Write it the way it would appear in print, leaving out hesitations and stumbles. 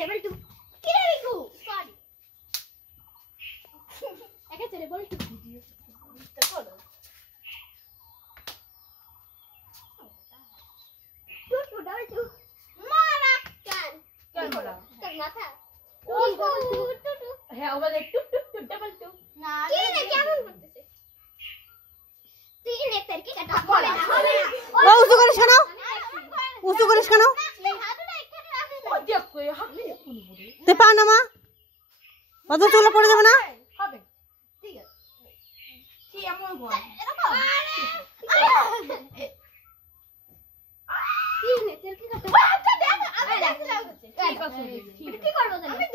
level 2 কি রে Riku sorry একা লেভেল 2 ভিডিও তো করো টু ডাবল 2 মারা কান মারা কান মাথা টু হ্যাঁ ওটা টু ডাবল 2 না কি রে কেমন করতেছে তুই নেটের কি কাটা বলে না ও উঁচু করে শোনাও উঁচু করে শোনাও তে পা না মা অত চুলে পড়ে যাবে না হবে ঠিক আছে কি এমন বল কি নেটের কি কাটা আচ্ছা দেখ আমি দেখতে লাগছে কি করব জানি